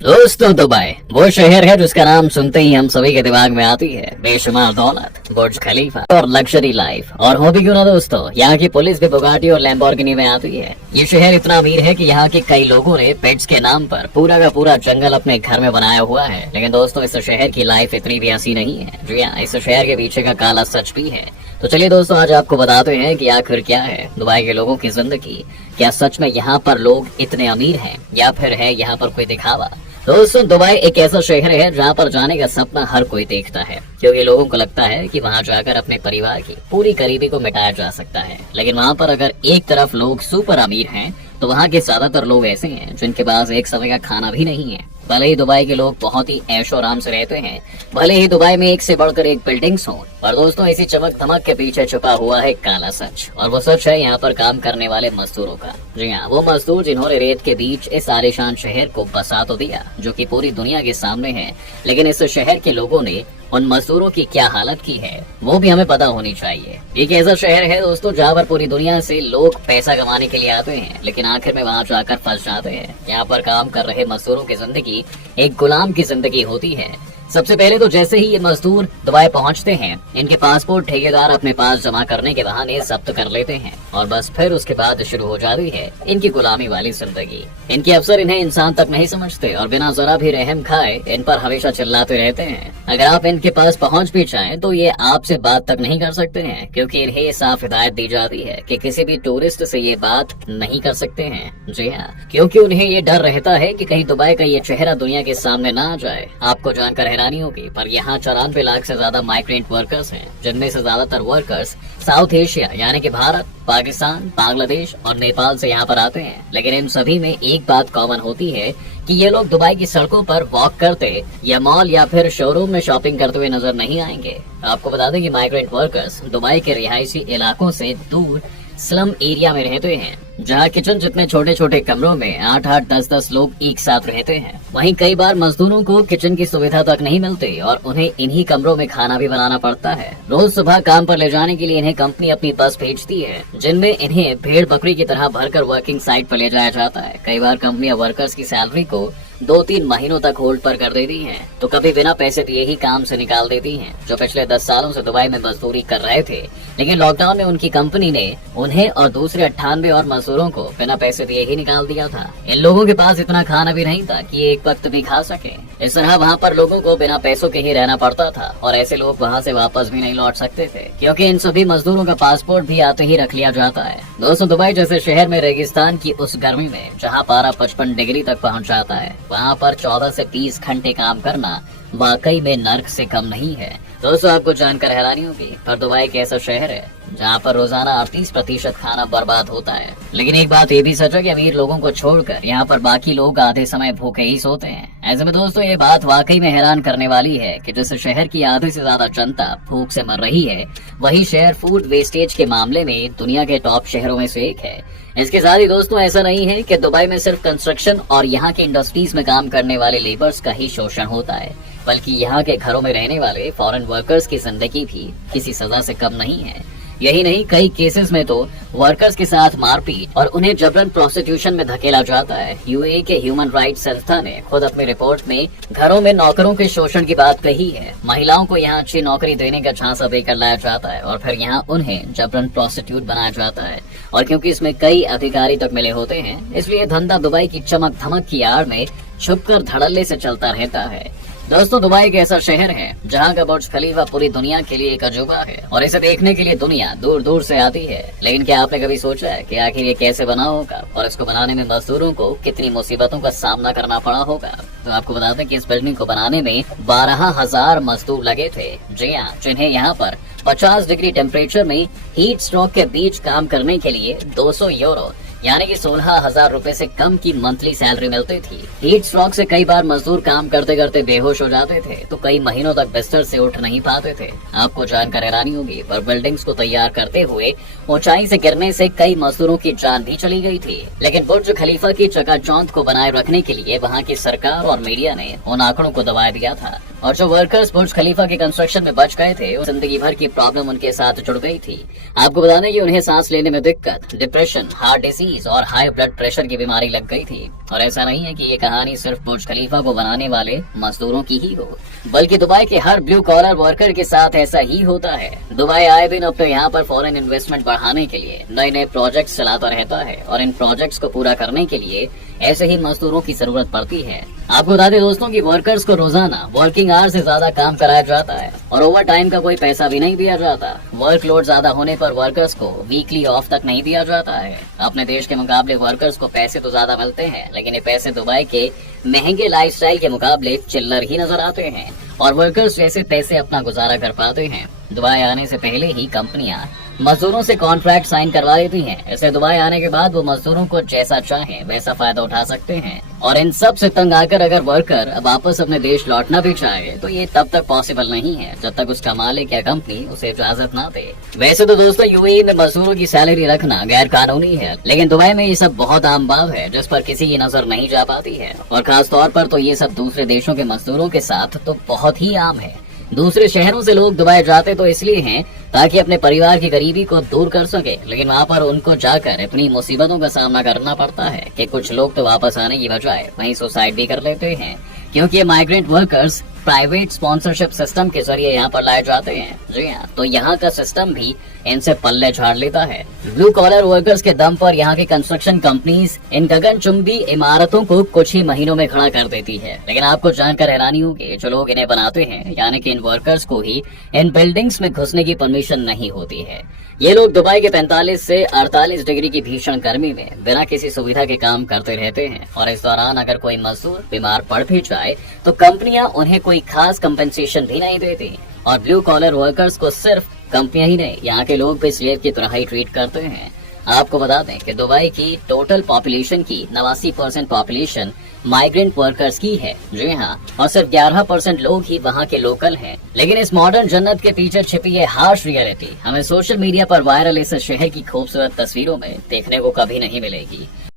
दोस्तों दुबई वो शहर है जिसका नाम सुनते ही हम सभी के दिमाग में आती है बेशुमार दौलत, बुर्ज खलीफा और लग्जरी लाइफ। और हो भी क्यों ना दोस्तों, यहाँ की पुलिस भी बुगाटी और लैम्बोर्गिनी में आती है। ये शहर इतना अमीर है कि यहाँ के कई लोगों ने पेट्स के नाम पर पूरा का पूरा जंगल अपने घर में बनाया हुआ है। लेकिन दोस्तों इस शहर की लाइफ इतनी भी हंसी नहीं है। जी हाँ, इस शहर के पीछे का काला सच भी है। तो चलिए दोस्तों, आज आपको बताते हैं कि आखिर क्या है दुबई के लोगों की जिंदगी। क्या सच में यहाँ पर लोग इतने अमीर हैं या फिर है यहाँ पर कोई दिखावा। दोस्तों दुबई एक ऐसा शहर है जहाँ पर जाने का सपना हर कोई देखता है, क्योंकि लोगों को लगता है कि वहाँ जाकर अपने परिवार की पूरी गरीबी को मिटाया जा सकता है। लेकिन वहाँ पर अगर एक तरफ लोग सुपर अमीर हैं तो वहाँ के ज्यादातर लोग ऐसे हैं जिनके पास एक समय का खाना भी नहीं है। भले ही दुबई के लोग बहुत ही ऐशो आराम से रहते हैं, भले ही दुबई में एक से बढ़कर एक बिल्डिंग्स हों, पर दोस्तों इसी चमक धमक के पीछे छुपा हुआ है काला सच। और वो सच है यहाँ पर काम करने वाले मजदूरों का। जी हाँ, वो मजदूर जिन्होंने रेत के बीच इस आलीशान शहर को बसा तो दिया जो कि पूरी दुनिया के सामने है, लेकिन इस शहर के लोगों ने उन मजदूरों की क्या हालत की है वो भी हमें पता होनी चाहिए। एक ऐसा शहर है दोस्तों जहाँ पर पूरी दुनिया से लोग पैसा कमाने के लिए आते हैं, लेकिन आखिर में वहाँ जाकर फंस जाते हैं। यहाँ पर काम कर रहे मजदूरों की जिंदगी एक गुलाम की जिंदगी होती है। सबसे पहले तो जैसे ही ये मजदूर दुबई पहुंचते हैं, इनके पासपोर्ट ठेकेदार अपने पास जमा करने के बहाने जब्त कर लेते हैं और बस फिर उसके बाद शुरू हो जाती है इनकी गुलामी वाली जिंदगी। इनके अफसर इन्हें इंसान तक नहीं समझते और बिना जरा भी रहम खाए इन पर हमेशा चिल्लाते रहते हैं। अगर आप इनके पास पहुंच भी जाएं तो ये आपसे बात तक नहीं कर सकते हैं, क्योंकि इन्हें साफ हिदायत दी जाती है कि किसी भी टूरिस्ट से ये बात नहीं कर सकते हैं। जी हाँ, क्योंकि उन्हें ये डर रहता है कि कहीं दुबई का ये चेहरा दुनिया के सामने ना आ जाए। आपको जानकर हैरानी होगी, पर यहाँ 94 लाख से ज्यादा माइग्रेंट वर्कर्स हैं, जिनमें से ज्यादातर वर्कर्स साउथ एशिया यानी कि भारत, पाकिस्तान, बांग्लादेश और नेपाल से यहाँ पर आते हैं। लेकिन इन सभी में एक बात कॉमन होती है कि ये लोग दुबई की सड़कों पर वॉक करते या मॉल या फिर शोरूम में शॉपिंग करते हुए नजर नहीं आएंगे। आपको बता दें कि माइग्रेंट वर्कर्स दुबई के रिहायशी इलाकों से दूर स्लम एरिया में रहते हैं, जहाँ किचन जितने छोटे छोटे कमरों में 8-8, 10-10 लोग एक साथ रहते हैं। वहीं कई बार मजदूरों को किचन की सुविधा तक नहीं मिलती और उन्हें इन्हीं कमरों में खाना भी बनाना पड़ता है। रोज सुबह काम पर ले जाने के लिए इन्हें कंपनी अपनी बस भेजती है, जिनमें इन्हें भेड़ बकरी की तरह भरकर वर्किंग साइट पर ले जाया जाता है। कई बार कंपनियां वर्कर्स की सैलरी को 2-3 महीनों तक होल्ड पर कर देती हैं, तो कभी बिना पैसे दिए ही काम से निकाल देती हैं। जो पिछले 10 सालों से दुबई में मजदूरी कर रहे थे, लेकिन लॉकडाउन में उनकी कंपनी ने उन्हें और दूसरे 98 और मजदूरों को बिना पैसे दिए ही निकाल दिया था। इन लोगों के पास इतना खाना भी नहीं था कि एक वक्त भी खा सके। इस तरह वहाँ पर लोगों को बिना पैसों के ही रहना पड़ता था और ऐसे लोग वहाँ से वापस भी नहीं लौट सकते थे, क्योंकि इन सभी मजदूरों का पासपोर्ट भी आते ही रख लिया जाता है। दोस्तों दुबई जैसे शहर में रेगिस्तान की उस गर्मी में जहाँ पारा 55 डिग्री तक पहुँच जाता है, वहाँ पर 14 से 20 घंटे काम करना वाकई में नर्क से कम नहीं है। दोस्तों आपको जानकर हैरानी होगी, पर दुबई एक ऐसा शहर है जहाँ पर रोजाना 38% खाना बर्बाद होता है। लेकिन एक बात ये भी सच है कि अमीर लोगों को छोड़कर यहाँ पर बाकी लोग आधे समय भूखे ही सोते हैं। ऐसे में दोस्तों ये बात वाकई में हैरान करने वाली है कि जिस शहर की आधे से ज्यादा जनता भूख से मर रही है, वही शहर फूड वेस्टेज के मामले में दुनिया के टॉप शहरों में से एक है। इसके साथ ही दोस्तों ऐसा नहीं है कि दुबई में सिर्फ कंस्ट्रक्शन और यहाँ के इंडस्ट्रीज में काम करने वाले लेबर्स का ही शोषण होता है, बल्कि यहाँ के घरों में रहने वाले फॉरेन वर्कर्स की जिंदगी भी किसी सजा से कम नहीं है। यही नहीं, कई केसेस में तो वर्कर्स के साथ मारपीट और उन्हें जबरन प्रोस्टिट्यूशन में धकेला जाता है। यूएई के ह्यूमन राइट्स संस्था ने खुद अपनी रिपोर्ट में घरों में नौकरों के शोषण की बात कही है। महिलाओं को यहाँ अच्छी नौकरी देने का झांसा देकर लाया जाता है और फिर यहाँ उन्हें जबरन प्रोस्टिट्यूट बनाया जाता है। और क्योंकि इसमें कई अधिकारी तक मिले होते हैं, इसलिए धंधा दुबई की चमक धमक की आड़ में छुपकर धड़ल्ले से चलता रहता है। दोस्तों दुबई एक ऐसा शहर है जहाँ का बुर्ज खलीफा पूरी दुनिया के लिए एक अजूबा है और इसे देखने के लिए दुनिया दूर दूर से आती है। लेकिन क्या आपने कभी सोचा है कि आखिर ये कैसे बना होगा और इसको बनाने में मजदूरों को कितनी मुसीबतों का सामना करना पड़ा होगा। तो आपको बता दें कि इस बिल्डिंग को बनाने में 12,000 मजदूर लगे थे। जी हाँ, जिन्हें यहाँ पर 50 डिग्री टेम्परेचर में हीट स्ट्रोक के बीच काम करने के लिए 200 यूरो यानी कि 16,000 रुपए से कम की मंथली सैलरी मिलती थी। हीट स्ट्रोक से कई बार मजदूर काम करते करते बेहोश हो जाते थे, तो कई महीनों तक बिस्तर से उठ नहीं पाते थे। आपको जानकर हैरानी होगी, पर बिल्डिंग्स को तैयार करते हुए ऊंचाई से गिरने से कई मजदूरों की जान भी चली गई थी। लेकिन बुर्ज खलीफा की चकाचौंध को बनाए रखने के लिए वहाँ की सरकार और मीडिया ने उन आंकड़ों को दबा दिया था और जो वर्कर्स बुर्ज खलीफा के कंस्ट्रक्शन में बच गए थे, वो जिंदगी भर की प्रॉब्लम उनके साथ जुड़ गई थी। आपको बता दें कि उन्हें सांस लेने में दिक्कत, डिप्रेशन, हार्ट डिसीज और हाई ब्लड प्रेशर की बीमारी लग गई थी। और ऐसा नहीं है कि ये कहानी सिर्फ बुर्ज खलीफा को बनाने वाले मजदूरों की ही हो, बल्कि दुबई के हर ब्लू कॉलर वर्कर के साथ ऐसा ही होता है। दुबई आए दिन अपने यहाँ पर फॉरेन इन्वेस्टमेंट बढ़ाने के लिए नए नए प्रोजेक्ट्स चलाता रहता है और इन प्रोजेक्ट्स को पूरा करने के लिए ऐसे ही मजदूरों की जरूरत पड़ती है। आपको बता दें दोस्तों कि वर्कर्स को रोजाना वर्किंग आवर से ज्यादा काम कराया जाता है और ओवर टाइम का कोई पैसा भी नहीं दिया जाता। वर्कलोड ज्यादा होने पर वर्कर्स को वीकली ऑफ तक नहीं दिया जाता है। अपने देश के मुकाबले वर्कर्स को पैसे तो ज्यादा मिलते हैं, लेकिन ये पैसे दुबई के महंगे लाइफस्टाइल के मुकाबले चिल्लर ही नजर आते हैं और वर्कर्स वैसे पैसे अपना गुजारा कर पाते हैं। दुबई आने से पहले ही कंपनियां मजदूरों से कॉन्ट्रैक्ट साइन करवा देती हैं। ऐसे दुबई आने के बाद वो मजदूरों को जैसा चाहें वैसा फायदा उठा सकते हैं। और इन सब से तंग आकर अगर वर्कर अब वापस अपने देश लौटना भी चाहे तो ये तब तक पॉसिबल नहीं है जब तक उसका मालिक या कंपनी उसे इजाजत ना दे। वैसे तो दोस्तों यूएई में मजदूरों की सैलरी रखना गैर कानूनी है, लेकिन दुबई में ये सब बहुत आम बात है जिस पर किसी की नजर नहीं जा पाती है। और खास तौर पर तो ये सब दूसरे देशों के मजदूरों के साथ तो बहुत ही आम है। दूसरे शहरों से लोग दुबई जाते तो इसलिए हैं ताकि अपने परिवार की गरीबी को दूर कर सके, लेकिन वहाँ पर उनको जाकर इतनी मुसीबतों का सामना करना पड़ता है कि कुछ लोग तो वापस आने की बजाय वहीं सुसाइड भी कर लेते हैं, क्योंकि ये migrant workers private sponsorship system के जरिए यहाँ पर लाए जाते हैं। जी हाँ, तो यहाँ का सिस्टम भी इनसे पल्ले झाड़ लेता है। ब्लू कॉलर वर्कर्स के दम पर यहाँ की कंस्ट्रक्शन कंपनीज इन गगनचुंबी इमारतों को कुछ ही महीनों में खड़ा कर देती है। लेकिन आपको जानकर हैरानी होगी, जो लोग इन्हें बनाते हैं यानी कि इन वर्कर्स को ही इन बिल्डिंग्स में घुसने की परमिशन नहीं होती है। ये लोग दुबई के 45 से 48 डिग्री की भीषण गर्मी में बिना किसी सुविधा के काम करते रहते हैं और इस दौरान अगर कोई मजदूर बीमार पड़ भी जाए तो कंपनियां उन्हें कोई खास कंपेंसेशन भी नहीं देती। और ब्लू कॉलर वर्कर्स को सिर्फ कंपनियां ही नहीं, यहाँ के लोग भी स्लेव की तरह ही ट्रीट करते हैं। आपको बता दें कि दुबई की टोटल पॉपुलेशन की 89% पॉपुलेशन माइग्रेंट वर्कर्स की है। जी हाँ, और सिर्फ 11% लोग ही वहाँ के लोकल हैं। लेकिन इस मॉडर्न जन्नत के पीछे छिपी है हार्श रियलिटी हमें सोशल मीडिया पर वायरल इस शहर की खूबसूरत तस्वीरों में देखने को कभी नहीं मिलेगी।